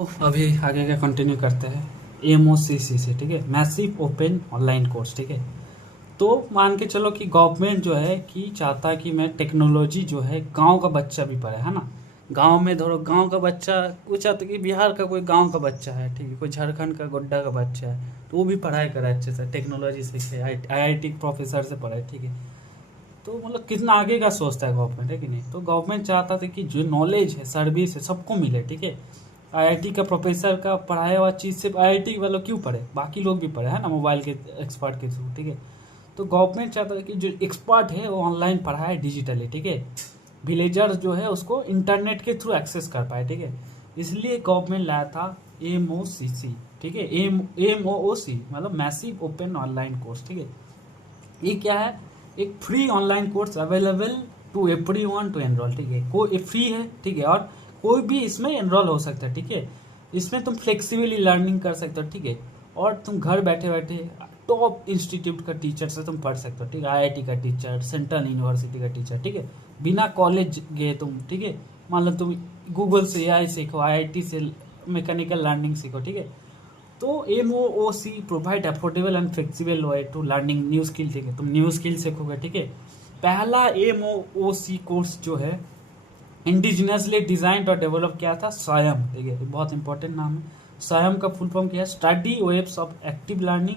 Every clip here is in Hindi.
तो अभी आगे का कंटिन्यू करते हैं एमओसीसी से। ठीक है, मैसिव ओपन ऑनलाइन कोर्स। ठीक है, तो मान के चलो कि गवर्नमेंट जो है कि चाहता है कि मैं टेक्नोलॉजी जो है गांव का बच्चा भी पढ़े, है ना। गांव में धरो गांव का बच्चा, वो चाहता है कि बिहार का कोई गांव का बच्चा है, ठीक है, कोई झारखंड का गोड्डा का बच्चा है, तो वो भी पढ़ाई करे अच्छे से, टेक्नोलॉजी सीखे, आईआईटी प्रोफेसर से पढ़े। ठीक है, तो मतलब कितना आगे का सोचता है गवर्नमेंट, है कि नहीं। तो गवर्नमेंट चाहता था कि जो नॉलेज है, सर्विस है, सबको मिले। ठीक है, आईआईटी का प्रोफेसर का पढ़ाया हुआ चीज़ सिर्फ आईआईटी वालों क्यों पढ़े, बाकी लोग भी पढ़े, है ना, मोबाइल के एक्सपर्ट के थ्रू। ठीक है, तो गवर्नमेंट चाहता है कि जो एक्सपर्ट है वो ऑनलाइन पढ़ाए डिजिटली। ठीक है, विलेजर जो है उसको इंटरनेट के थ्रू एक्सेस कर पाए। ठीक है, इसलिए गवर्नमेंट लाया था एमओसीसी। ठीक है, एमओओसी मतलब मैसिव ओपन ऑनलाइन कोर्स। ठीक है, ये क्या है, एक free online course available to everyone to enrol. ठीक है, कोई फ्री है, ठीक है, और कोई भी इसमें एनरोल हो सकता है। ठीक है, इसमें तुम फ्लेक्सिबली लर्निंग कर सकते हो। ठीक है, और तुम घर बैठे बैठे टॉप इंस्टीट्यूट का टीचर से तुम पढ़ सकते हो। ठीक है, आईआईटी का टीचर, सेंट्रल यूनिवर्सिटी का टीचर। ठीक है, बिना कॉलेज गए तुम। ठीक है, मान लो तुम गूगल से एआई सीखो, आईआईटी से मैकेनिकल लर्निंग सीखो। ठीक है, तो MOOC provide affordable and flexible way to learning new skill. ठीक है, तुम न्यू स्किल सीखोगे। ठीक है, पहला एमओओसी कोर्स जो है इंडिजिनसली डिजाइंड और डेवलप किया था स्वयं। ठीक है, बहुत इंपॉर्टेंट नाम है। स्वयं का फुल फॉर्म क्या है, study webs of active learning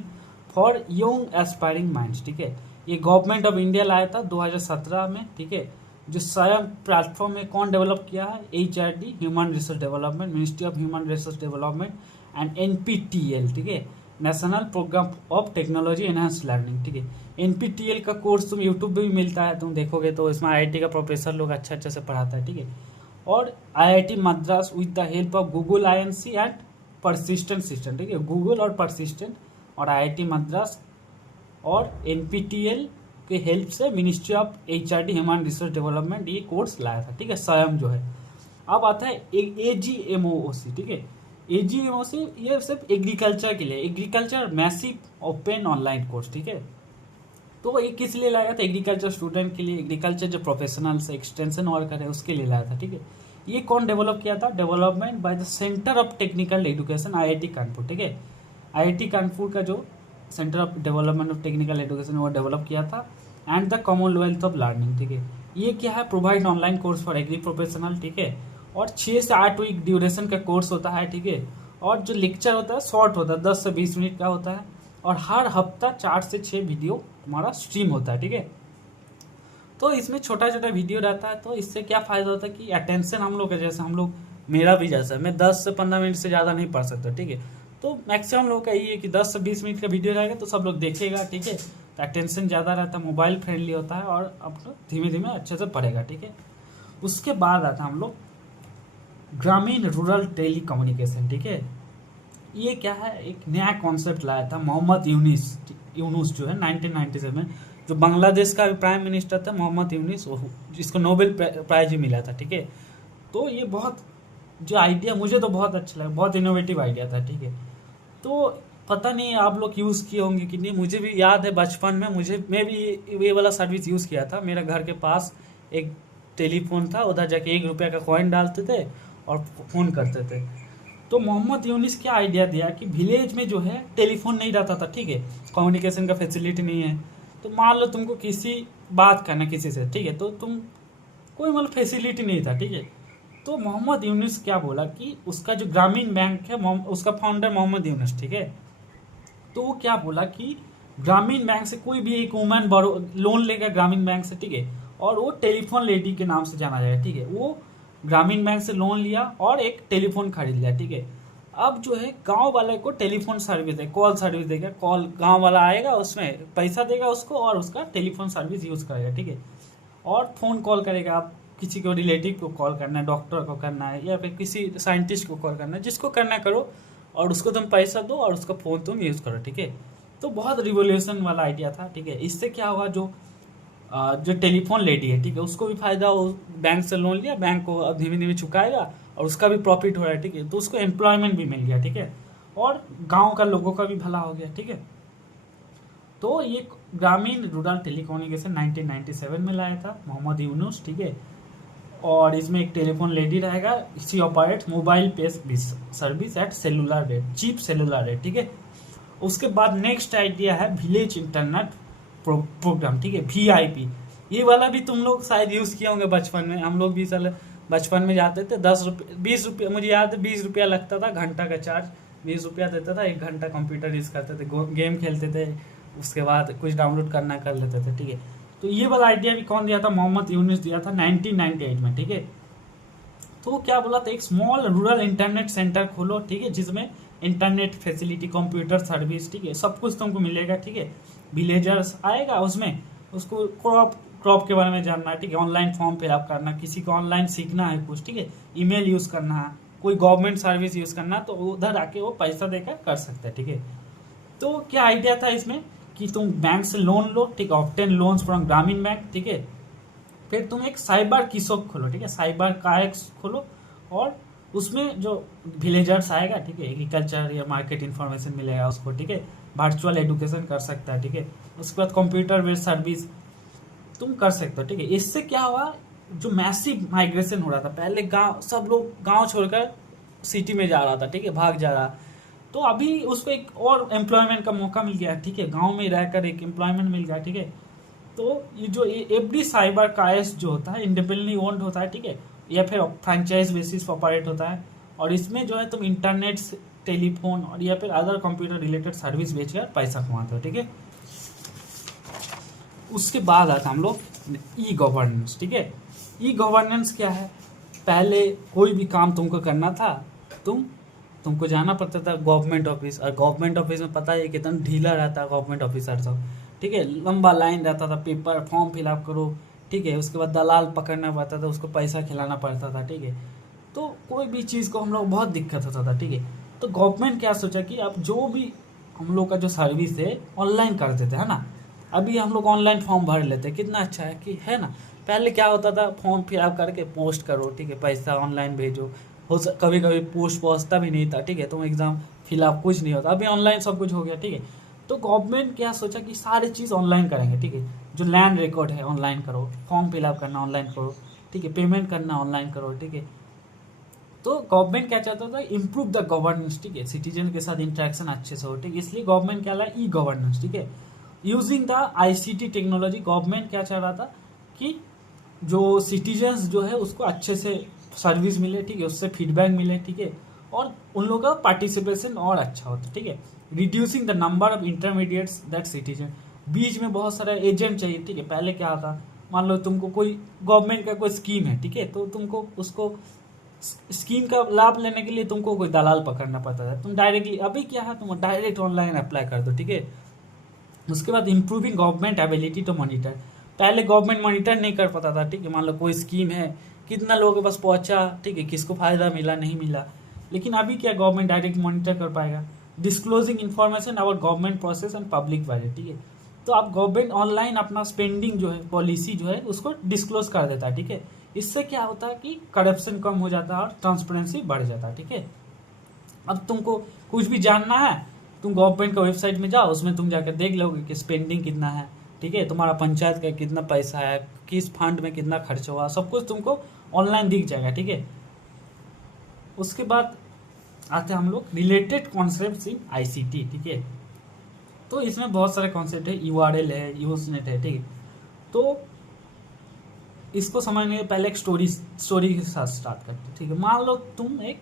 for young aspiring minds. ठीक है, ये गवर्नमेंट ऑफ इंडिया लाया था 2017 में। ठीक है, जो स्वयं प्लेटफॉर्म में कौन डेवलप किया है, HRD human resource development, ministry of human resource development and NPTEL. ठीक है, national programme of technology enhance learning. ठीक है, एनपीटीएल का कोर्स तुम यूट्यूब पे भी मिलता है, तुम देखोगे तो इसमें आईआईटी का प्रोफेसर लोग अच्छा अच्छा से पढ़ाता है। ठीक है, और IIT Madras with the help of Google INC and persistent system. ठीक है, गूगल और परसिस्टेंट और आईआईटी मद्रास और एनपीटीएल के हेल्प से ministry of HRD human resource development ये कोर्स लाया था। ठीक है, स्वयं जो है। अब आता है एजीएमओसी। ठीक है, एजीएमओसी ये सिर्फ एग्रीकल्चर के लिए, agriculture massive open online course. ठीक है, तो ये किस लिए लाया था, एग्रीकल्चर स्टूडेंट के लिए, एग्रीकल्चर जो प्रोफेशनल्स एक्सटेंशन वर्कर है उसके लिए लाया था। ठीक है, ये कौन डेवलप किया था, development by the centre of technical education IIT Kanpur. ठीक है, आईआईटी कानपुर का जो centre of development of technical education वो डेवलप किया था and the commonwealth of learning. ठीक है, ये क्या है, provide online course for agri professional. ठीक है, और 6 से 8 वीक ड्यूरेशन का कोर्स होता है। ठीक है, और जो लेक्चर होता है शॉर्ट होता है, 10 से 20 मिनट का होता है, और हर हफ्ता 4 से 6 वीडियो तुम्हारा स्ट्रीम होता है। ठीक है, तो इसमें छोटा छोटा वीडियो रहता है, तो इससे क्या फायदा होता है कि अटेंशन हम लोग का, जैसे हम लोग, मेरा भी जैसा, मैं 10 से 15 मिनट से ज़्यादा नहीं पढ़ सकता। ठीक है, तो मैक्सिमम लोगों का यही है कि 10 से 20 मिनट का वीडियो रहेगा तो सब लोग देखेगा। ठीक है, तो अटेंशन ज़्यादा रहता है, मोबाइल फ्रेंडली होता है, और अपना धीमे धीमे अच्छे से पढ़ेगा। ठीक है, उसके बाद आता है हम लोग ग्रामीण रूरल टेली कम्युनिकेशन। ठीक है, ये क्या है, एक नया कॉन्सेप्ट लाया था मोहम्मद यूनुस जो है 1997, जो बांग्लादेश का प्राइम मिनिस्टर था मोहम्मद यूनुस, जिसको नोबेल प्राइज भी मिला था। ठीक है, तो ये बहुत, जो आइडिया मुझे तो बहुत अच्छा लगा, बहुत इनोवेटिव आइडिया था। ठीक है, तो पता नहीं आप लोग यूज़ किए होंगे कि नहीं, मुझे भी याद है बचपन में, मैं भी ये वाला सर्विस यूज़ किया था। मेरा घर के पास एक टेलीफोन था, उधर जाके 1 रुपया का कॉइन डालते थे और फ़ोन करते थे। तो मोहम्मद यूनिस क्या आइडिया दिया कि विलेज में जो है टेलीफोन नहीं रहता था। ठीक है, कम्युनिकेशन का फैसिलिटी नहीं है, तो मान लो तुमको किसी बात करना किसी से, ठीक है, तो तुम कोई मतलब फैसिलिटी नहीं था। ठीक है, तो मोहम्मद यूनिस क्या बोला कि उसका जो ग्रामीण बैंक है, उसका फाउंडर मोहम्मद यूनिस। ठीक है, तो वो क्या बोला कि ग्रामीण बैंक से कोई भी एक वुमन लोन लेगा ग्रामीण बैंक से। ठीक है, और वो टेलीफोन लेडी के नाम से जाना जाएगा। ठीक है, वो ग्रामीण बैंक से लोन लिया और एक टेलीफोन खरीद लिया। ठीक है, अब जो है गांव वाले को टेलीफोन सर्विस है, कॉल सर्विस देगा, कॉल गांव वाला आएगा, उसमें पैसा देगा उसको और उसका टेलीफोन सर्विस यूज़ करेगा। ठीक है, और फ़ोन कॉल करेगा, आप किसी को रिलेटिव को कॉल करना है, डॉक्टर को करना है, या फिर किसी साइंटिस्ट को कॉल करना है, जिसको करना करो, और उसको तुम पैसा दो और उसका फ़ोन तुम यूज़ करो। ठीक है, तो बहुत रिवोल्यूशन वाला आइडिया था। ठीक है, इससे क्या होगा, जो टेलीफोन लेडी है, ठीक है, उसको भी फायदा हो, बैंक से लोन लिया, बैंक को अब धीमे धीमे चुकाएगा और उसका भी प्रॉफिट हो रहा है। ठीक है, तो उसको एम्प्लॉयमेंट भी मिल गया। ठीक है, और गांव का लोगों का भी भला हो गया। ठीक है, तो ये ग्रामीण रूरल टेलीकम्युनिकेशन 1997 में लाया था मोहम्मद यूनुस। ठीक है, और इसमें एक टेलीफोन लेडी रहेगा, she operates mobile based service at cellular rate, cheap cellular rate, ठीक है। उसके बाद नेक्स्ट आइडिया है विलेज इंटरनेट प्रोग्राम, ठीक है, VIP। ये वाला भी तुम लोग शायद यूज़ किए होंगे बचपन में, हम लोग भी साल बचपन में जाते थे, 10 रुपये 20 रुपये, मुझे याद है 20 रुपया लगता था घंटा का चार्ज, 20 रुपया देता था, 1 घंटा कंप्यूटर यूज़ करते थे, गेम खेलते थे, उसके बाद कुछ डाउनलोड करना कर लेते थे, ठीक है। तो ये वाला आइडिया भी कौन दिया था, मोहम्मद यूनुस दिया था 1998 में, ठीक है। तो क्या बोला था, एक स्मॉल रूरल इंटरनेट सेंटर खोलो, ठीक है, जिसमें इंटरनेट फैसिलिटी, कंप्यूटर सर्विस, ठीक है, सब कुछ तुमको मिलेगा, ठीक है। विलेजर्स आएगा उसमें, उसको क्रॉप के बारे में जानना है, ठीक है, ऑनलाइन फॉर्म फिलअप करना, किसी को ऑनलाइन सीखना है कुछ, ठीक है, ईमेल यूज़ करना है, कोई गवर्नमेंट सर्विस यूज़ करना है, तो उधर आके वो पैसा देकर कर सकता है, ठीक है। तो क्या आइडिया था इसमें कि तुम बैंक से लोन लो, ठीक है, ऑब्टेन लोन्स फ्रॉम ग्रामीण बैंक, ठीक है। फिर तुम एक साइबर किसोक खोलो, ठीक है, साइबर काएक्स खोलो, और उसमें जो विलेजर्स आएगा, ठीक है, एग्रीकल्चर या मार्केट इन्फॉर्मेशन मिलेगा उसको, ठीक है, वर्चुअल एजुकेशन कर सकता है, ठीक है। उसके बाद कंप्यूटर बेस्ड सर्विस तुम कर सकते हो, ठीक है। इससे क्या हुआ, जो मैसिव माइग्रेशन हो रहा था, पहले गांव, सब लोग गांव छोड़कर सिटी में जा रहा था, ठीक है, भाग जा रहा, तो अभी उसको एक और एम्प्लॉयमेंट का मौका मिल गया, ठीक है, गांव में रहकर एक एम्प्लॉयमेंट मिल गया, ठीक है। तो ये जो एवरी साइबर काएस जो होता है इंडिपेंडेंटली ओन्ड होता है, ठीक है, या फिर फ्रेंचाइज बेसिस पर ऑपरेट होता है, और इसमें जो है तुम इंटरनेट, टेलीफोन और या फिर अदर कंप्यूटर रिलेटेड सर्विस बेचकर पैसा कमाते हो, ठीक है। उसके बाद आता हम लोग ई गवर्नेंस, ठीक है। ई गवर्नेंस क्या है, पहले कोई भी काम तुमको करना था, तुमको जाना पड़ता था गवर्नमेंट ऑफिस, और गवर्नमेंट ऑफिस में पता है कितना ढीला रहता है गवर्नमेंट ऑफिसर सब, ठीक है, लंबा लाइन रहता था, पेपर फॉर्म फिलअप करो, ठीक है, उसके बाद दलाल पकड़ना पड़ता था, उसको पैसा खिलाना पड़ता था, ठीक है। तो कोई भी चीज़ को हम लोग बहुत दिक्कत होता था, ठीक है। तो गवर्नमेंट क्या सोचा कि अब जो भी हम लोग का जो सर्विस है ऑनलाइन कर देते हैं ना, अभी हम लोग ऑनलाइन फॉर्म भर लेते हैं, कितना अच्छा है कि है ना। पहले क्या होता था, फॉर्म फिलअप करके पोस्ट करो, ठीक है, पैसा ऑनलाइन भेजो, कभी कभी पोस्ट पहुँचता भी नहीं था, ठीक है, तुम एग्जाम फिलअप कुछ नहीं होता, अभी ऑनलाइन सब कुछ हो गया, ठीक है। तो गवर्नमेंट क्या सोचा कि सारी चीज़ ऑनलाइन करेंगे, ठीक है, जो लैंड रिकॉर्ड है ऑनलाइन करो, फॉर्म फिलअप करना ऑनलाइन करो, ठीक है, पेमेंट करना ऑनलाइन करो, ठीक है। तो गवर्नमेंट क्या चाहता था, इम्प्रूव द गवर्नेंस, ठीक है, सिटीजन के साथ इंटरेक्शन अच्छे से हो, ठीक है, इसलिए गवर्नमेंट क्या लाया, ई गवर्नेंस, ठीक है। Using the ICT technology, government क्या चाह रहा था कि जो सिटीजन्स जो है उसको अच्छे से सर्विस मिले, ठीक है, उससे फीडबैक मिले, ठीक है, और उन लोगों का पार्टिसिपेशन और अच्छा होता, ठीक है। Reducing the number of intermediates that citizen, बीच में बहुत सारा एजेंट चाहिए, ठीक है। पहले क्या था, मान लो तुमको कोई गवर्नमेंट का कोई स्कीम है, ठीक है, तो तुमको उसको स्कीम का लाभ लेने के लिए तुमको कोई दलाल पकड़ना पड़ता था, तुम डायरेक्टली, अभी क्या है, तुम डायरेक्ट ऑनलाइन अप्लाई कर दो, ठीक है। उसके बाद improving government ability to monitor, पहले गवर्नमेंट मॉनिटर नहीं कर पाता था, ठीक है, मान लो कोई स्कीम है, कितना लोगों के पास पहुंचा, ठीक है, किसको फायदा मिला नहीं मिला, लेकिन अभी क्या गवर्नमेंट डायरेक्ट मॉनिटर कर पाएगा। Disclosing information about government process and public value, ठीक है, तो आप गवर्नमेंट ऑनलाइन अपना स्पेंडिंग जो है, पॉलिसी जो है, उसको डिस्क्लोज कर देता है, ठीक है। इससे क्या होता है कि करप्शन कम हो जाता है और ट्रांसपेरेंसी बढ़ जाता है, ठीक है। अब तुमको कुछ भी जानना है, तुम गवर्नमेंट का वेबसाइट में जाओ, उसमें तुम जाकर देख लोगे कि स्पेंडिंग कितना है, ठीक है, तुम्हारा पंचायत का कितना पैसा है, किस फंड में कितना खर्च हुआ, सब कुछ तुमको ऑनलाइन दिख जाएगा, ठीक है। उसके बाद आते हैं हम लोग रिलेटेड कॉन्सेप्ट इन ICT, ठीक है। तो इसमें बहुत सारे कॉन्सेप्ट है, URL है, यूजनेट है, ठीक है। तो इसको समझने के पहले एक स्टोरी के साथ स्टार्ट करते हैं, ठीक है। मान लो तुम एक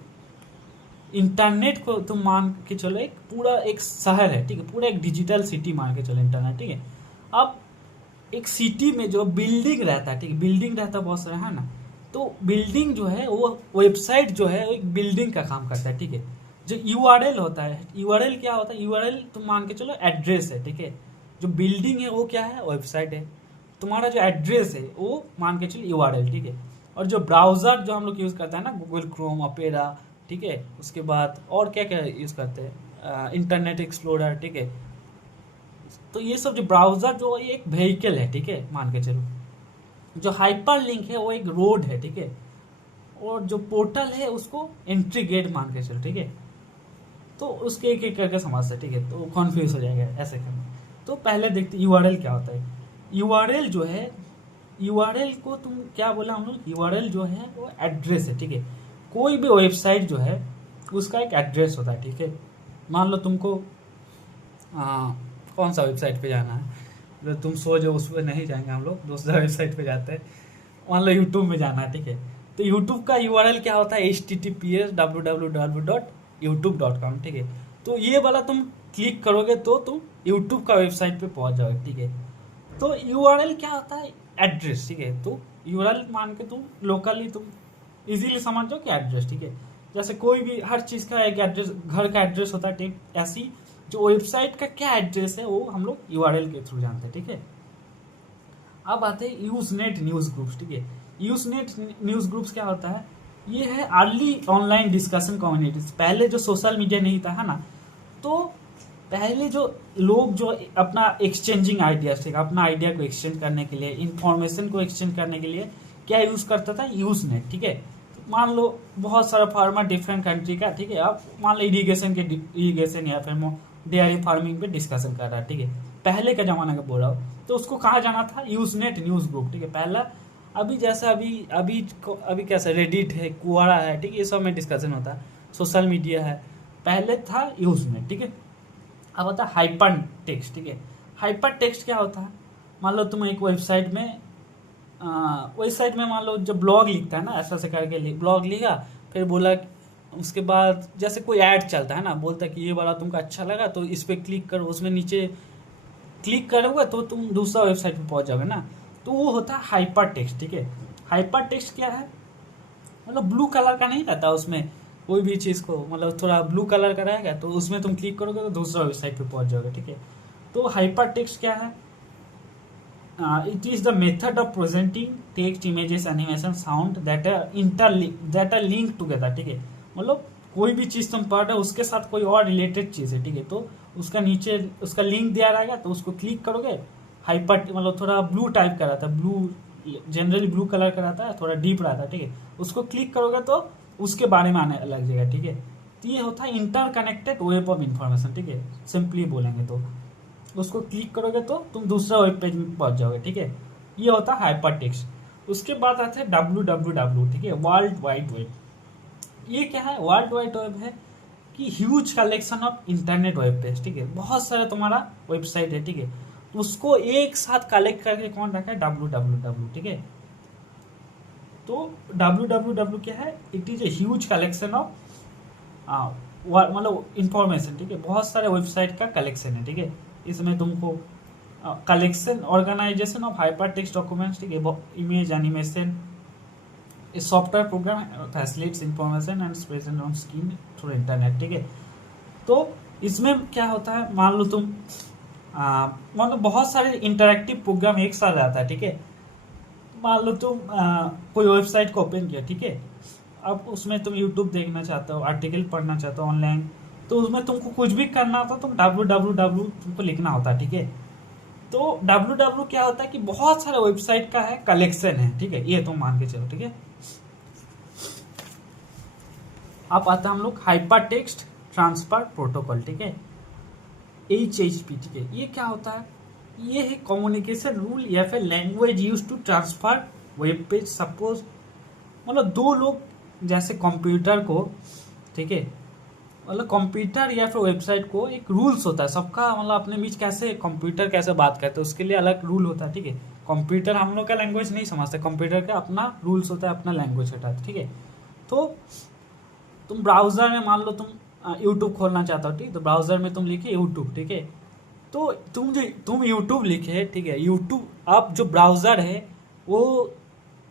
इंटरनेट को तुम मान के चलो एक पूरा एक शहर है, ठीक है, पूरा एक डिजिटल सिटी मान के चलो इंटरनेट, ठीक है। अब एक सिटी में जो बिल्डिंग रहता है, ठीक है, बिल्डिंग रहता है बहुत सारा, है ना। तो बिल्डिंग जो है वो वेबसाइट जो है एक बिल्डिंग का काम करता है, ठीक है। जो URL होता है, URL क्या होता है, URL तुम मान के चलो एड्रेस है, ठीक है। जो बिल्डिंग है वो क्या है, वेबसाइट है। तुम्हारा जो एड्रेस है वो मान के चलो URL, ठीक है। और जो ब्राउजर जो हम लोग यूज़ करते हैं ना, गूगल क्रोम, ओपेरा, ठीक है, उसके बाद और क्या क्या यूज़ करते हैं, इंटरनेट एक्सप्लोरर, ठीक है। तो ये सब जो ब्राउजर जो ये एक व्हीकल है, ठीक है, मान के चलो। जो हाइपर लिंक है वो एक रोड है, ठीक है। और जो पोर्टल है उसको एंट्री गेट मान के चलो, ठीक है। तो उसके एक एक करके समझते, ठीक है, तो कॉन्फ्यूज हो जाएगा ऐसे करना। तो पहले देखते URL क्या होता है। URL जो है यूआरएल को तुम क्या बोला हम लोग, यूआरएल जो है वो एड्रेस है, ठीक है। कोई भी वेबसाइट जो है उसका एक एड्रेस होता है, ठीक है। मान लो तुमको कौन सा वेबसाइट पे जाना है, तो तुम सोच उस पर नहीं जाएंगे, हम लोग दूसरा वेबसाइट पे जाते हैं। मान लो यूट्यूब में जाना है, ठीक है। तो यूट्यूब का यूआरएल क्या होता है, https://www.youtube.com, ठीक है। तो ये वाला तुम क्लिक करोगे तो तुम यूट्यूब का वेबसाइट पे पहुंच जाओगे, ठीक है। तो यूआरएल क्या होता है, एड्रेस, ठीक है। तो यूआरएल मान के तुम लोकली तुम इजीली समझ जाओ कि एड्रेस, ठीक है। जैसे कोई भी हर चीज़ का एक एड्रेस, घर का एड्रेस होता है, ठीक। ऐसी जो वेबसाइट का क्या एड्रेस है वो हम लोग यूआरएल के थ्रू जानते हैं, ठीक है। अब आते हैं यूजनेट न्यूज़ ग्रुप्स, ठीक है। यूजनेट न्यूज़ ग्रुप्स क्या होता है, ये है अर्ली ऑनलाइन डिस्कशन कम्युनिटीज। पहले जो सोशल मीडिया नहीं था, है ना, तो पहले जो लोग जो अपना एक्सचेंजिंग आइडियाज, ठीक है, अपना आइडिया को एक्सचेंज करने के लिए, इंफॉर्मेशन को एक्सचेंज करने के लिए क्या यूज़ करता था, यूजनेट, ठीक है। मान लो बहुत सारा फार्मर डिफरेंट कंट्री का, ठीक है, आप मान लो इरीगेशन या फिर डेयरी फार्मिंग पे डिस्कशन कर रहा है, ठीक है। पहले का जमाना का बोल रहा हूँ, तो उसको कहाँ जाना था, यूजनेट न्यूज़ ग्रुप, ठीक है। पहला अभी जैसा अभी कैसा रेडिट है, कुआरा है, ठीक है, ये सब में डिस्कशन होता है, सोशल मीडिया है। पहले था यूजनेट, ठीक है। अब होता है हाइपर टेक्स्ट, ठीक है। हाइपर टेक्स्ट क्या होता है, मान लो तुम एक वेबसाइट में मान लो जब ब्लॉग लिखता है ना, ऐसा ऐसे करके ब्लॉग लिखा, फिर बोला, उसके बाद जैसे कोई ऐड चलता है ना, बोलता है कि ये वाला तुमको अच्छा लगा तो इस पर क्लिक करो, उसमें नीचे क्लिक करोगे तो तुम दूसरा वेबसाइट पे पहुंच जाओगे ना। तो वो होता है हाइपर टेक्स्ट, ठीक है। हाइपर टेक्स्ट क्या है, मतलब ब्लू कलर का नहीं रहता उसमें, कोई भी चीज़ को मतलब थोड़ा ब्लू कलर का रहेगा तो उसमें तुम क्लिक करोगे तो दूसरा वेबसाइट पे पहुंच जाओगे, ठीक है। तो हाइपर टेक्स्ट क्या है, it is the method of presenting text, images, animation, sound that are link together, ठीक है। मतलब कोई भी चीज़ तुम पढ़ रहे हो उसके साथ कोई और रिलेटेड चीज़ है, ठीक है। तो उसका नीचे उसका लिंक दिया रहेगा, तो उसको क्लिक करोगे। हाइपर मतलब थोड़ा ब्लू टाइप का रहता है, ब्लू जनरली ब्लू कलर का रहता है, थोड़ा डीप रहता है, ठीक है। उसको क्लिक करोगे तो उसके बारे में आने लग जाएगा, ठीक है। तो ये होता है इंटरकनेक्टेड वेब ऑफ इंफॉर्मेशन, ठीक है, सिंपली बोलेंगे तो। उसको क्लिक करोगे तो तुम दूसरा वेब पेज में पहुंच जाओगे, ठीक है। ये होता है हाइपर टेक्स्ट। उसके बाद आता है www, ठीक है, वर्ल्ड वाइड वेब। ये क्या है, वर्ल्ड वाइड वेब है कि huge collection of internet web page, ठीक है। बहुत सारा तुम्हारा वेबसाइट है, ठीक है। तो उसको एक साथ कलेक्ट करके कौन रखा है, www, ठीक है। तो www क्या है, it is a huge collection of मतलब इंफॉर्मेशन, ठीक है। बहुत सारे वेबसाइट का कलेक्शन है, ठीक है। इसमें तुमको collection organisation of hypertext documents, ठीक है, image, animation, software program facilitates information and spread on screen through internet, ठीक है। तो इसमें क्या होता है, मान लो तुम मान लो बहुत सारे इंटरेक्टिव प्रोग्राम एक साथ आता है, ठीक है। मान लो तुम कोई वेबसाइट को ओपन किया, ठीक है। अब उसमें तुम यूट्यूब देखना चाहते हो, आर्टिकल पढ़ना चाहते हो ऑनलाइन, तो उसमें तुमको कुछ भी करना होता है, तुम www तुमको लिखना होता है, ठीक है। तो www क्या होता है कि बहुत सारे वेबसाइट का है कलेक्शन है, ठीक है, ये तुम मान के चलो, ठीक है। अब आता है हम लोग हाइपर टेक्स्ट ट्रांसफर प्रोटोकॉल, ठीक है, HTTP, ठीक है। ये क्या होता है, ये है कम्युनिकेशन रूल या फिर language use to transfer web page. Suppose मतलब दो लोग जैसे कंप्यूटर को, ठीक है, मतलब कंप्यूटर या फिर वेबसाइट को एक रूल्स होता है सबका, मतलब अपने बीच कैसे कंप्यूटर कैसे बात करते हैं उसके लिए अलग रूल होता है, ठीक है। कंप्यूटर हम लोग का लैंग्वेज नहीं समझते, कंप्यूटर का अपना रूल्स होता है, अपना लैंग्वेज होता है, ठीक है। तो तुम ब्राउजर में मान लो तुम यूट्यूब खोलना चाहते हो, ठीक, तो ब्राउजर में तुम लिखे यूट्यूब, ठीक है। तो तुम यूट्यूब लिखे, ठीक है, यूट्यूब अब जो ब्राउजर है वो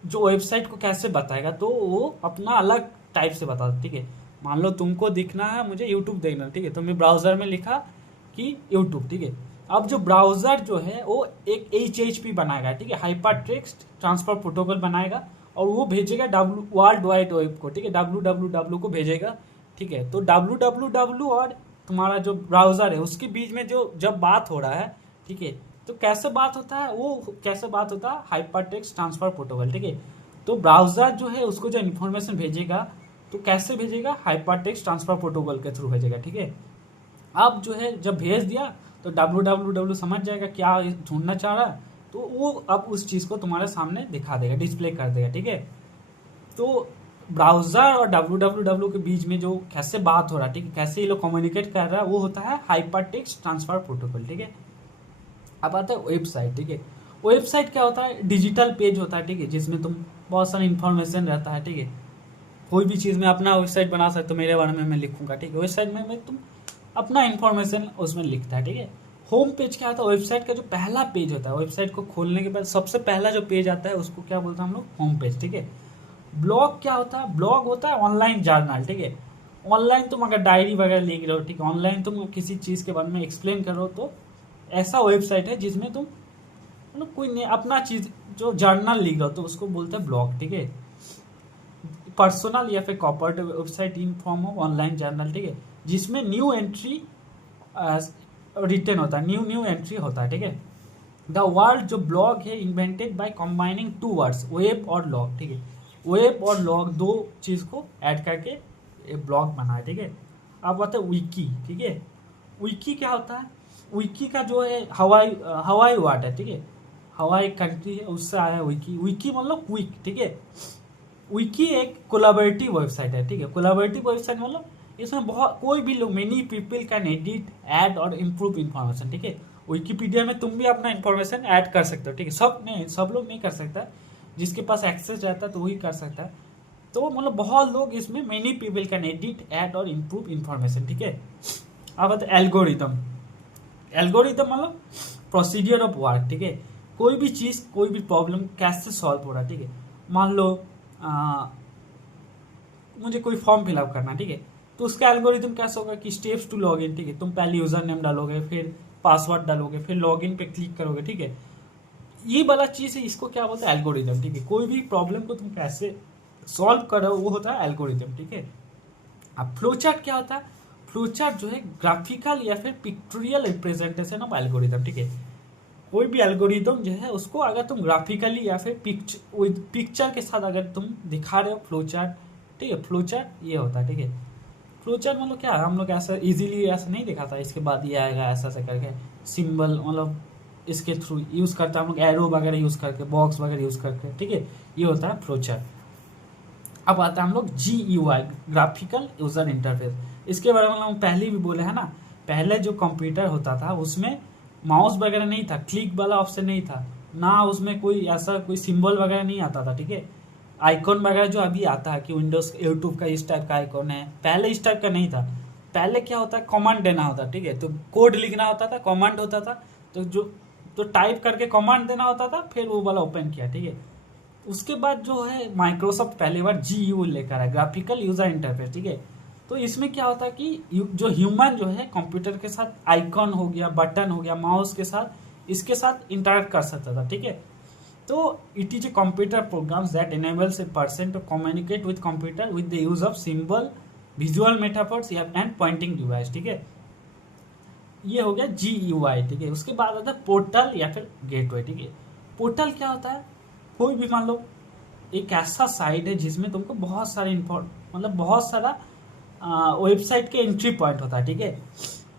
जो वेबसाइट को कैसे बताएगा, तो वो अपना अलग टाइप से बताता, ठीक है। मान लो तुमको दिखना है, मुझे यूट्यूब देखना है, ठीक है, तो मैं ब्राउजर में लिखा कि यूट्यूब, ठीक है। अब जो ब्राउजर जो है वो एक HTTP बनाएगा, ठीक है, हाइपर टेक्स्ट ट्रांसफर प्रोटोकॉल बनाएगा, और वो भेजेगा वर्ल्ड वाइड वेब को, ठीक है, www को भेजेगा, ठीक है। तो www और तुम्हारा जो ब्राउजर है उसके बीच में जो जब बात हो रहा है, ठीक है, तो कैसे बात होता है, वो कैसे बात होता है, हाइपर टेक्स्ट ट्रांसफर प्रोटोकॉल, ठीक है। तो ब्राउजर जो है उसको जो इन्फॉर्मेशन भेजेगा तो कैसे भेजेगा, हाइपर टेक्स्ट ट्रांसफर प्रोटोकॉल के थ्रू भेजेगा, ठीक है। अब जो है जब भेज दिया तो www समझ जाएगा क्या ढूंढना चाह रहा है, तो वो अब उस चीज़ को तुम्हारे सामने दिखा देगा, डिस्प्ले कर देगा, ठीक है। तो ब्राउजर और www के बीच में जो कैसे बात हो रहा है, ठीक है, कैसे ये लोग कम्युनिकेट कर रहा है, वो होता है हाइपर टेक्स्ट ट्रांसफर प्रोटोकॉल, ठीक है। अब आता है वेबसाइट, ठीक है। वेबसाइट क्या होता है, डिजिटल पेज होता है, ठीक है, जिसमें तुम बहुत सारा इन्फॉर्मेशन रहता है, ठीक है। कोई भी चीज़ में अपना वेबसाइट बना सकते हो, मेरे बारे में मैं लिखूंगा, ठीक है। वेबसाइट में मैं तुम अपना इन्फॉर्मेशन उसमें लिखता है, ठीक है। होम पेज क्या होता है, वेबसाइट का जो पहला पेज होता है, वेबसाइट को खोलने के बाद सबसे पहला जो पेज आता है उसको क्या बोलते हैं हम लोग, होम पेज, ठीक है। ब्लॉग क्या होता है, ब्लॉग होता है ऑनलाइन जर्नल, ठीक है। ऑनलाइन तुम अगर डायरी वगैरह लिख रहे हो, ठीक है, ऑनलाइन तुम किसी चीज़ के बारे में एक्सप्लेन कर रहे हो, तो ऐसा वेबसाइट है जिसमें तुम मतलब कोई नहीं अपना चीज़ जो जर्नल लिख रहे हो तो उसको बोलते हैं ब्लॉग, ठीक है। पर्सनल या फिर corporate website in form of online journal, ठीक है, जिसमें न्यू एंट्री रिटर्न होता है, न्यू एंट्री होता है, ठीक है। द वर्ड जो ब्लॉग है invented by combining two words, web और लॉग, ठीक है। वेब और लॉग दो चीज़ को ऐड करके एक ब्लॉग बना है, ठीक है। अब आता है विकी, ठीक है। विकी क्या होता है, विकी का जो है हवाई वर्ड है, ठीक है, हवाई कंट्री है, उससे आया है विकी। विकी मतलब क्विक, ठीक है। विकी एक कोलैबोरेटिव वेबसाइट है, ठीक है। कोलैबोरेटिव वेबसाइट मतलब इसमें बहुत कोई भी लोग, many people can edit, add और इम्प्रूव इन्फॉर्मेशन, ठीक है। विकीपीडिया में तुम भी अपना इन्फॉर्मेशन ऐड कर सकते हो, ठीक है। सब लोग नहीं कर सकता, जिसके पास एक्सेस रहता है तो वही कर सकता है। तो मतलब बहुत लोग इसमें, many people can edit, add और इम्प्रूव इन्फॉर्मेशन, ठीक है। अब आता है एल्गोरिदम। एल्गोरिदम मतलब प्रोसीडियर ऑफ वर्क, ठीक है। कोई भी चीज़, कोई भी प्रॉब्लम कैसे सॉल्व हो रहा है, ठीक है। मान लो मुझे कोई फॉर्म फिलअप करना, ठीक है, तो उसका एल्गोरिदम कैसा होगा कि स्टेप्स टू लॉग इन, ठीक है, तुम पहले यूजर नेम डालोगे, फिर पासवर्ड डालोगे, फिर लॉग इन पे क्लिक करोगे, ठीक है। ये वाला चीज़ है, इसको क्या बोलते हैं, एल्गोरिदम, ठीक है। कोई भी प्रॉब्लम को तुम कैसे सॉल्व करो वो होता है एल्गोरिदम, ठीक है। अब फ्लोचार्ट क्या होता है, फ्लोचार्ट जो है ग्राफिकल या फिर पिक्टोरियल रिप्रेजेंटेशन ऑफ एल्गोरिदम, ठीक है। कोई भी एल्गोरिदम जो है उसको अगर तुम ग्राफिकली या फिर पिक्चर के साथ अगर तुम दिखा रहे हो, फ्लोचार्ट, ठीक है। फ्लोचार्ट ये होता है, ठीक है। फ्लोचार्ट मतलब क्या है, हम लोग ऐसा इजीली ऐसा नहीं दिखाता, इसके बाद ये आएगा ऐसा ऐसा करके, सिंबल मतलब इसके थ्रू यूज़ करते हैं हम लोग, एरो वगैरह यूज़ करके, बॉक्स वगैरह यूज़ करके, ठीक है। ये होता है फ्लोचार्ट। अब आता है हम लोग GUI, ग्राफिकल यूजर इंटरफेस। इसके बारे में हम पहले भी बोले हैं ना, पहले जो कंप्यूटर होता था उसमें माउस वगैरह नहीं था, क्लिक वाला ऑप्शन नहीं था ना, उसमें कोई ऐसा कोई सिंबल वगैरह नहीं आता था, ठीक है। आइकॉन वगैरह जो अभी आता है कि विंडोज यूट्यूब का इस टाइप का आइकॉन है, पहले इस टाइप का नहीं था। पहले क्या होता है, कमांड देना होता, ठीक है, तो कोड लिखना होता था, कमांड होता था, तो टाइप करके कमांड देना होता था, फिर वो वाला ओपन किया, ठीक है। उसके बाद जो है माइक्रोसॉफ्ट पहली बार GUI लेकर है, ग्राफिकल यूजर इंटरफेस, ठीक है। तो इसमें क्या होता है कि जो ह्यूमन जो है कंप्यूटर के साथ आइकॉन हो गया, बटन हो गया, माउस के साथ, इसके साथ इंटरेक्ट कर सकता था, ठीक है। तो it is a computer programs that enables a person to communicate with computer with the use of symbol, visual metaphors and pointing device, ठीक है। ये हो गया GUI, ठीक है। उसके बाद आता है पोर्टल या फिर गेटवे, ठीक है। पोर्टल क्या होता है, कोई भी मान लो एक ऐसा साइट है जिसमें तुमको बहुत सारे मतलब बहुत सारा वेबसाइट के एंट्री पॉइंट होता है, ठीक है।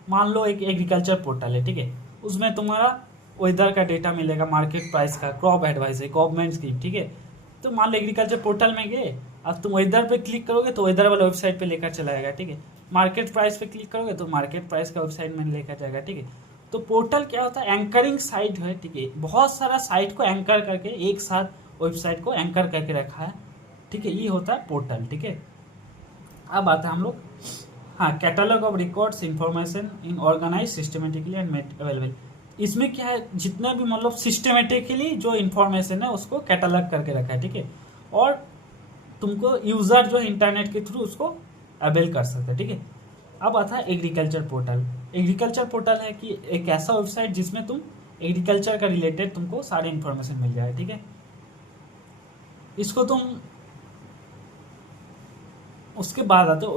मान लो एक एग्रीकल्चर पोर्टल है, ठीक है, उसमें तुम्हारा वेदर का डेटा मिलेगा, मार्केट प्राइस का, क्रॉप एडवाइस है, गवर्नमेंट स्कीम, ठीक है। तो मान लो एग्रीकल्चर पोर्टल में गए, अब तुम वेदर पे क्लिक करोगे तो वेदर वाला वेबसाइट पे लेकर चला जाएगा, ठीक है। मार्केट प्राइस पे क्लिक करोगे तो मार्केट प्राइस का वेबसाइट में लेकर जाएगा, ठीक है। तो पोर्टल क्या होता है, एंकरिंग साइट है, ठीक है। बहुत सारा साइट को एंकर करके एक साथ वेबसाइट को एंकर करके रखा है, ठीक है। ये होता है पोर्टल, ठीक है। अब आता है हम लोग, हाँ, catalogue of records information in organise systematically and made available. इसमें क्या है, जितना भी मतलब सिस्टमेटिकली जो इन्फॉर्मेशन है उसको कैटलॉग करके रखा है, ठीक है। और तुमको यूजर जो इंटरनेट के थ्रू उसको अवेल कर सकते हैं, ठीक है। अब आता है एग्रीकल्चर पोर्टल। एग्रीकल्चर पोर्टल है कि एक ऐसा वेबसाइट जिसमें तुम एग्रीकल्चर का रिलेटेड तुमको सारी इन्फॉर्मेशन मिल जाए, ठीक है। इसको तुम, उसके बाद आते हैं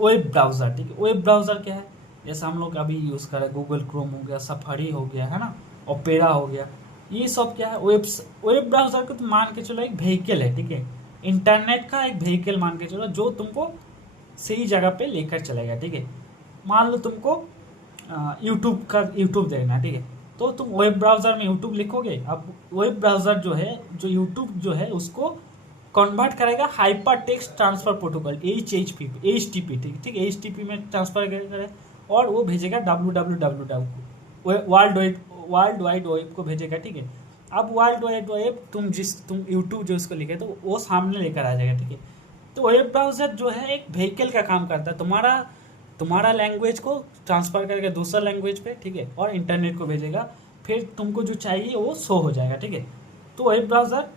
वेब ब्राउजर, ठीक है। वेब ब्राउजर क्या है, जैसे हम लोग अभी यूज कर रहे हैं, गूगल क्रोम हो गया, सफारी हो गया, है ना, ओपेरा हो गया, ये सब क्या है, वेब ब्राउजर को तुम मान के चलो एक व्हीकल है, ठीक है। इंटरनेट का एक व्हीकल मान के चलो जो तुमको सही जगह पे लेकर चलेगा, ठीक है। मान लो तुमको यूट्यूब देखना है, ठीक है। तो तुम वेब ब्राउज़र में यूट्यूब लिखोगे, अब वेब ब्राउज़र जो है, जो यूट्यूब जो है उसको कन्वर्ट करेगा hyper text transfer protocol HTTP, ठीक है, HTTP में ट्रांसफर करेगा और वो भेजेगा www वर्ल्ड वाइड वेब को भेजेगा, ठीक है। अब वर्ल्ड वाइड वेब तुम यूट्यूब जो इसको लिखे तो वो सामने लेकर आ जाएगा, ठीक है। तो वेब ब्राउज़र जो है एक व्हीकल का काम करता है, तुम्हारा लैंग्वेज को ट्रांसफर करके दूसरा लैंग्वेज पे, ठीक है, और इंटरनेट को भेजेगा, फिर तुमको जो चाहिए वो शो हो जाएगा, ठीक है। तो web browser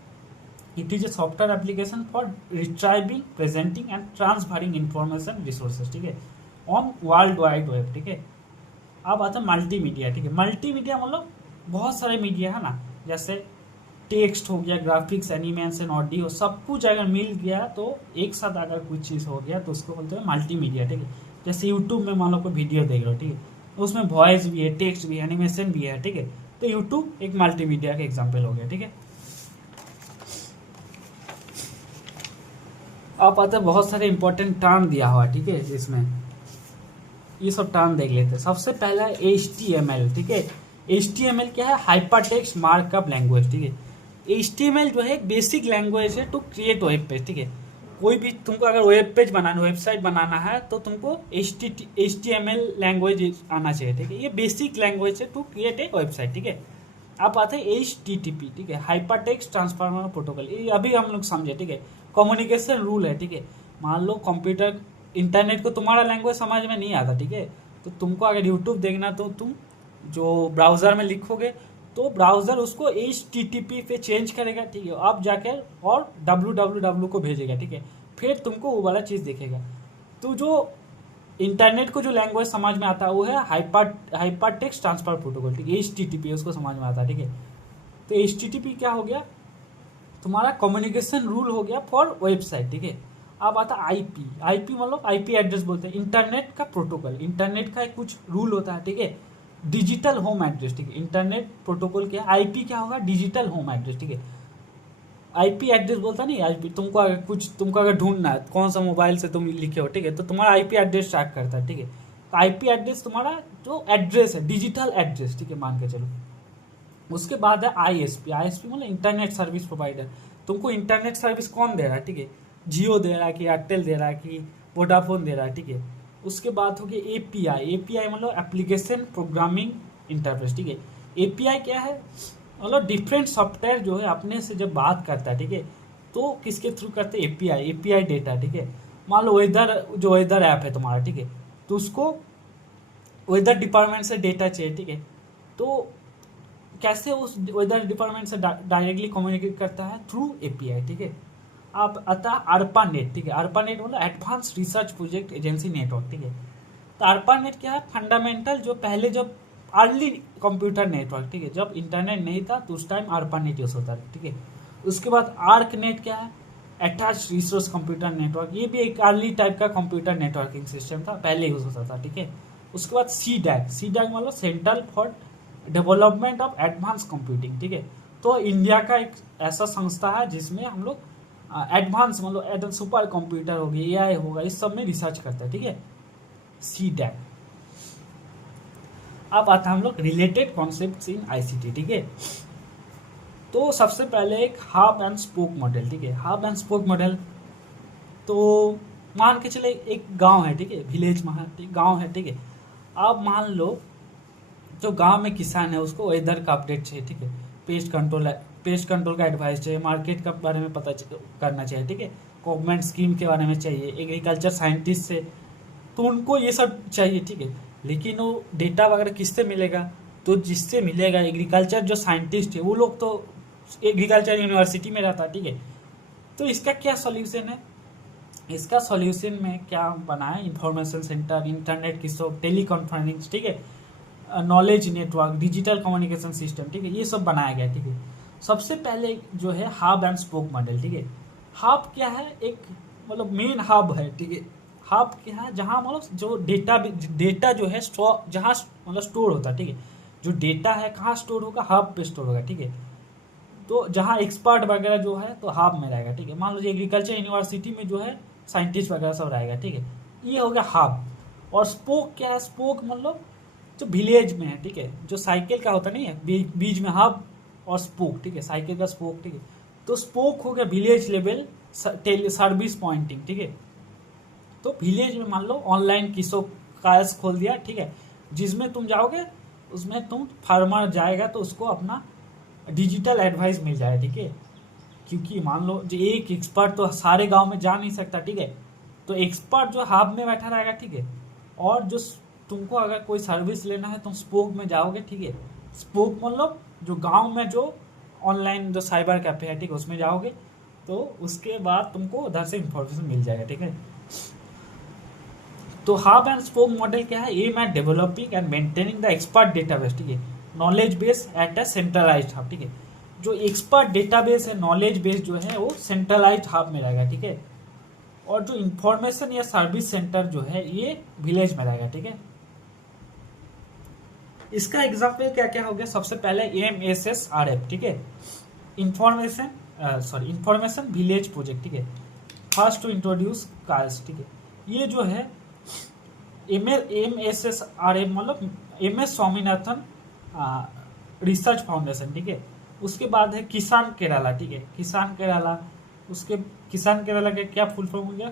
it is a software application for retrieving, presenting and transferring information resources, ठीक है, ऑन वर्ल्ड वाइड वेब, ठीक है। अब आता है मल्टीमीडिया, ठीक है। मल्टीमीडिया मतलब बहुत सारे मीडिया है ना, जैसे टेक्स्ट हो गया, ग्राफिक्स, एनिमेशन, ऑडियो, सब कुछ अगर मिल गया तो एक साथ अगर कुछ चीज़ हो गया तो उसको बोलते हैं मल्टीमीडिया, ठीक है। जैसे यूट्यूब में मान लो कोई वीडियो देख रहे हो, ठीक है, तो उसमें वॉइस भी है, टेक्स्ट भी है, एनिमेशन भी है, ठीक है। तो यूट्यूब एक मल्टीमीडिया का एग्जाम्पल हो गया, ठीक है। अब आता है बहुत सारे इंपॉर्टेंट टर्म दिया हुआ, ठीक है, इसमें ये सब टर्म देख लेते हैं। सबसे पहला है HTML, ठीक है। HTML क्या है? हाइपर टेक्स्ट मार्कअप लैंग्वेज, ठीक है। HTML जो है एक बेसिक लैंग्वेज है टू क्रिएट वेब पेज, ठीक है। कोई भी तुमको अगर वेब पेज बनाना, वेबसाइट बनाना है तो तुमको HTML लैंग्वेज आना चाहिए, ठीक है। ये बेसिक लैंग्वेज है टू क्रिएट ए वेबसाइट, ठीक है। अब आते हैं HTTP, ठीक है, हाइपर टेक्स्ट ट्रांसफर प्रोटोकॉल। ये अभी हम लोग समझे, ठीक है। कम्युनिकेशन रूल है, ठीक है। मान लो कंप्यूटर, इंटरनेट को तुम्हारा लैंग्वेज समझ में नहीं आता, ठीक है, तो तुमको अगर यूट्यूब देखना तो तुम जो ब्राउज़र में लिखोगे तो ब्राउज़र उसको HTTP पे चेंज करेगा, ठीक है, अब जाकर और www को भेजेगा, ठीक है, फिर तुमको वो वाला चीज़ दिखेगा। तो जो इंटरनेट को जो लैंग्वेज समझ में आता है वो है हाइपर टेक्स्ट ट्रांसफर प्रोटोकॉल, ठीक है, HTTP उसको समझ में आता है, ठीक है। तो HTTP क्या हो गया? तुम्हारा कम्युनिकेशन रूल हो गया फॉर वेबसाइट, ठीक है। अब आता IP मतलब IP एड्रेस बोलते हैं, इंटरनेट का प्रोटोकॉल, इंटरनेट का एक कुछ रूल होता है, ठीक है। डिजिटल होम एड्रेस, ठीक है, इंटरनेट प्रोटोकॉल क्या है? IP क्या होगा? डिजिटल होम एड्रेस, ठीक है। IP एड्रेस बोलता नहीं, IP तुमको अगर ढूंढना है कौन सा मोबाइल से तुम लिखे हो, ठीक है, तो तुम्हारा IP एड्रेस ट्रैक करता है, ठीक है। तो IP एड्रेस तुम्हारा जो एड्रेस है, डिजिटल एड्रेस, ठीक है, मान के चलो। उसके बाद है ISP मतलब इंटरनेट सर्विस प्रोवाइडर। तुमको इंटरनेट सर्विस कौन दे रहा है, ठीक है, जियो दे रहा है कि एयरटेल दे रहा है कि वोडाफोन दे रहा है, ठीक है। उसके बाद हो गया API मतलब एप्लीकेशन प्रोग्रामिंग इंटरफेस, ठीक है। API क्या है? मतलब डिफरेंट सॉफ्टवेयर जो है अपने से जब बात करता है, ठीक है, तो किसके थ्रू करते हैं? API डेटा, ठीक है। मान लो वेदर ऐप है तुम्हारा, ठीक है, तो उसको वेदर डिपार्टमेंट से डेटा चाहिए, ठीक है, तो कैसे उस वेदर डिपार्टमेंट से डायरेक्टली कम्युनिकेट करता है? थ्रू API, ठीक है। अब आता है ARPANET, ठीक है। ARPANEट मतलब advance research project agency network, ठीक है। तो ARPANEट क्या है? फंडामेंटल, जो पहले जब अर्ली कंप्यूटर नेटवर्क, ठीक है, जब इंटरनेट नहीं था तो उस टाइम ARPANEट यूज होता था, ठीक है। उसके बाद ARCnet क्या है? अटैच रिसोर्स कंप्यूटर नेटवर्क, ये भी एक अर्ली टाइप का कंप्यूटर नेटवर्किंग सिस्टम था, पहले यूज होता था, ठीक है। उसके बाद CDAC मतलब central for development of advance computing, ठीक है। तो इंडिया का एक ऐसा संस्था है जिसमें हम लोग एडवांस मतलब सुपर कंप्यूटर हो गया, AI होगा, इस सब में रिसर्च करता है, ठीक है, CDAC। अब आता है हम लोग रिलेटेड कॉन्सेप्ट्स इन ICT, ठीक है। तो सबसे पहले एक हब एंड स्पोक मॉडल, ठीक है। हब एंड स्पोक मॉडल, तो मान के चले एक गांव है, ठीक है, विलेज गांव है, ठीक है। अब मान लो जो गांव में किसान है उसको वेदर का अपडेट चाहिए, ठीक है, पेस्ट कंट्रोल का एडवाइस चाहिए, मार्केट का बारे में पता करना चाहिए, ठीक है, गवर्नमेंट स्कीम के बारे में चाहिए, एग्रीकल्चर साइंटिस्ट से, तो उनको ये सब चाहिए, ठीक है। लेकिन वो डेटा वगैरह किससे मिलेगा? तो जिससे मिलेगा एग्रीकल्चर जो साइंटिस्ट है वो लोग तो एग्रीकल्चर यूनिवर्सिटी में रहता है, ठीक है। तो इसका क्या सॉल्यूशन है? इसका सॉल्यूशन में क्या बना है? इंफॉर्मेशन सेंटर, इंटरनेट की सब, टेली कॉन्फ्रेंसिंग, ठीक है, knowledge network, digital communication system, ठीक है, ये सब बनाया गया, ठीक है। सबसे पहले जो है हब एंड स्पोक मॉडल, ठीक है। हब क्या है? एक मतलब मेन हब है, ठीक है। हब क्या है? जहाँ मतलब जो डेटा जो है जहाँ मतलब स्टोर होता है, ठीक है। जो डेटा है कहाँ स्टोर होगा? हब पे स्टोर होगा, ठीक है। तो जहाँ एक्सपर्ट वगैरह जो है तो हब में रहेगा, ठीक है। मान लीजिए एग्रीकल्चर यूनिवर्सिटी में जो है साइंटिस्ट वगैरह सब रहेगा, ठीक है, ये हो गया हब। और स्पोक क्या है? स्पोक मतलब जो विलेज में है, ठीक है, जो साइकिल का होता नहीं है, बीच में हब और स्पोक, ठीक है, साइकिल का स्पोक, ठीक है, तो स्पोक हो गया विलेज लेवल सर्विस पॉइंटिंग, ठीक है। तो विलेज में मान लो ऑनलाइन किसो कायस खोल दिया, ठीक है, जिसमें तुम जाओगे, उसमें तुम फार्मर जाएगा तो उसको अपना डिजिटल एडवाइस मिल जाए, ठीक है, क्योंकि मान लो जो एक एक्सपर्ट तो सारे गांव में जा नहीं सकता, ठीक है, तो एक्सपर्ट जो हब में बैठा रहेगा, ठीक है, और जो तुमको अगर कोई सर्विस लेना है तुम स्पोक में जाओगे, ठीक है, स्पोक मतलब जो गांव में जो ऑनलाइन जो साइबर कैफे है, ठीक है, उसमें जाओगे तो उसके बाद तुमको उधर से इंफॉर्मेशन मिल जाएगा, ठीक है। तो हब एंड स्पोक मॉडल क्या है, aim at developing and maintaining the expert database, ठीक है, knowledge base at a centralised hub, ठीक है, जो एक्सपर्ट डेटाबेस है, नॉलेज बेस जो है वो सेंट्रलाइज्ड हब में रहेगा, ठीक है, और जो इंफॉर्मेशन या सर्विस सेंटर जो है ये विलेज में रहेगा, ठीक है। इसका एग्जाम्पल क्या क्या हो गया, सबसे पहले MSSRF, ठीक है, इंफॉर्मेशन विलेज प्रोजेक्ट, ठीक है, फर्स्ट टू इंट्रोड्यूस काल्स, ठीक है, ये जो है MSSRF मतलब MS स्वामीनाथन रिसर्च फाउंडेशन, ठीक है, उसके बाद है किसान केराला, ठीक है, किसान केराला, उसके किसान केराला का क्या फुल फॉर्म हो गया,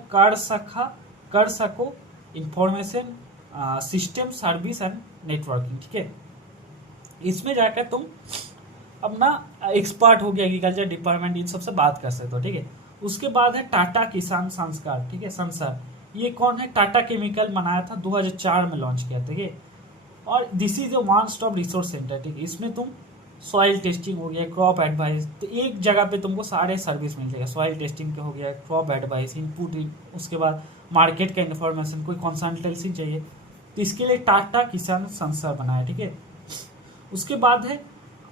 कर सको information system service and networking, ठीक है। इसमें जाकर तुम अपना एक्सपर्ट हो गया एग्रीकल्चर डिपार्टमेंट इन सबसे बात कर सकते हो, ठीक है। उसके बाद है टाटा किसान संस्कार, ठीक है, संसार, ये कौन है, टाटा केमिकल बनाया था 2004 में लॉन्च किया, ठीक है, और this is a one stop resource centre, ठीक है, इसमें तुम सॉइल टेस्टिंग हो गया, क्रॉप एडवाइस, तो एक जगह पे तुमको सारे सर्विस मिल जाएगा, सॉइल टेस्टिंग का हो गया, क्रॉप एडवाइस, इनपुट, उसके बाद मार्केट का इन्फॉर्मेशन, कोई कंसल्टेंसी चाहिए तो इसके लिए टाटा किसान संस्था बनाया, ठीक है। उसके बाद है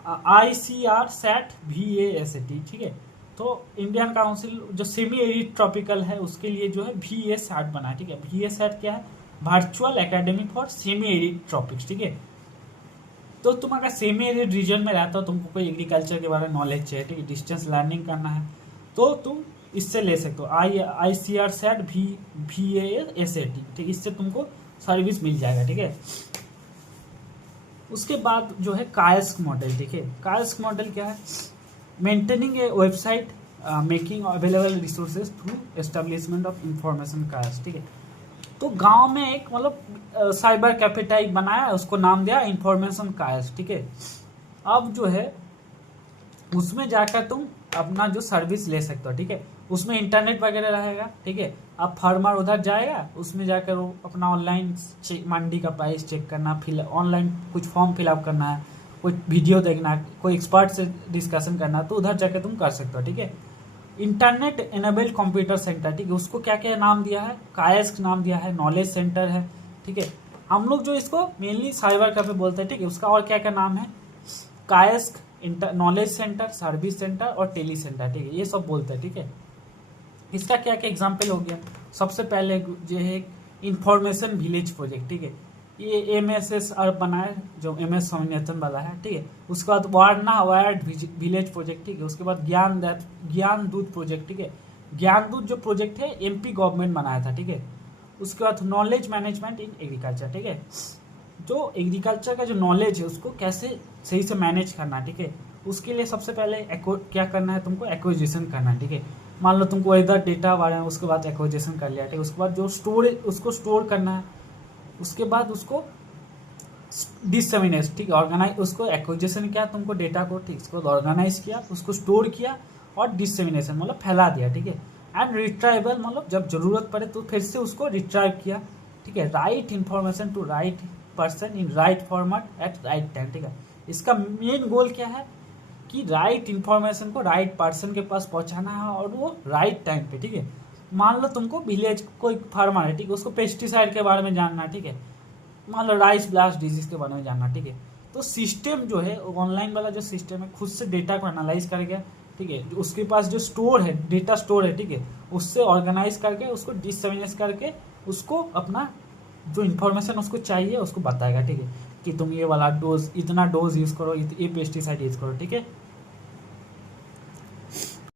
ICAR-SAT VASAT, ठीक है, तो इंडियन काउंसिल जो सेमी एरिड ट्रॉपिकल है उसके लिए जो है VASAT बना है, ठीक है, VASAT क्या है, virtual academy for semi arid tropics, ठीक है। तो तुम अगर सेमी एरिड रीजन में रहता हो, तुमको कोई एग्रीकल्चर के बारे में नॉलेज चाहिए, ठीक है, डिस्टेंस लर्निंग करना है तो तुम इससे ले सकते हो, ICAR-SAT VASAT, ठीक, इससे तुमको सर्विस मिल जाएगा, ठीक है। उसके बाद जो है कायस्क मॉडल, ठीक है, कायस्क मॉडल क्या है, maintaining a website making available resources through establishment of information kiosk, ठीक है। तो गांव में एक मतलब साइबर कैफे टाइप बनाया, उसको नाम दिया इंफॉर्मेशन कायस्क, ठीक है। अब जो है उसमें जाकर तुम अपना जो सर्विस ले सकते हो, ठीक है, उसमें इंटरनेट वगैरह रहेगा, ठीक है। अब फार्मर उधर जाएगा, उसमें जाकर वो अपना ऑनलाइन मंडी का प्राइस चेक करना, फिर ऑनलाइन कुछ फॉर्म फिलअप करना है, कोई वीडियो देखना है, कोई एक्सपर्ट से डिस्कशन करना है, तो उधर जाकर तुम कर सकते हो, ठीक है। इंटरनेट एनेबल्ड कंप्यूटर सेंटर, ठीक है, उसको क्या क्या नाम दिया है, कायस्क नाम दिया है, नॉलेज सेंटर है, ठीक है। हम लोग जो इसको मेनली साइबर कैफे बोलते हैं, ठीक है, उसका और क्या क्या नाम है, कायस्क, नॉलेज सेंटर, सर्विस सेंटर और टेली सेंटर, ठीक है, ये सब बोलते हैं, ठीक है। इसका क्या क्या एग्जाम्पल हो गया, सबसे पहले जो है इंफॉर्मेशन विलेज प्रोजेक्ट, ठीक है, ये MSSR बनाया जो MS स्वामीनाथन वाला है, ठीक है। उसके बाद वारना वायर्ड विलेज प्रोजेक्ट, ठीक है। उसके बाद ज्ञान दूत प्रोजेक्ट, ठीक है, ज्ञान दूत जो प्रोजेक्ट है MP गवर्नमेंट बनाया था, ठीक है। उसके बाद नॉलेज मैनेजमेंट इन एग्रीकल्चर, ठीक है, जो एग्रीकल्चर का जो नॉलेज है उसको कैसे सही से मैनेज करना, ठीक है, उसके लिए सबसे पहले क्या करना है, तुमको एक्विजिशन करना है, ठीक है। मान लो तुमको इधर डेटा बारे में, उसके बाद एक्विजिशन कर लिया, ठीक है। उसके बाद जो स्टोरेज उसको स्टोर करना है, उसके बाद उसको डिसमिनेट, ठीक है, ऑर्गेनाइज, उसको एक्विजिशन किया तुमको डेटा को, ठीक, उसको ऑर्गेनाइज किया, उसको स्टोर किया और डिसमिनेशन मतलब फैला दिया, ठीक है। एंड रिट्राइवल मतलब जब जरूरत पड़े तो फिर से उसको रिट्राइव किया, ठीक है। Right information to right person in right format at right time, ठीक है। इसका मेन गोल क्या है कि राइट इन्फॉर्मेशन को राइट पर्सन के पास पहुंचाना है और वो राइट टाइम पे, ठीक है। मान लो तुमको विलेज कोई फार्मर है, ठीक है, उसको पेस्टिसाइड के बारे में जानना, ठीक है, मान लो राइस ब्लास्ट डिजीज के बारे में जानना, ठीक है। तो सिस्टम जो है ऑनलाइन वाला जो सिस्टम है खुद से डेटा को एनालाइज कर गया, ठीक है, उसके पास जो स्टोर है डेटा स्टोर है, ठीक है, उससे ऑर्गेनाइज करके उसको डिसमिनेट करके उसको अपना जो इन्फॉर्मेशन उसको चाहिए उसको बताएगा, ठीक है, कि तुम ये वाला डोज इतना डोज यूज करो, ये पेस्टिसाइड यूज करो, ठीक है।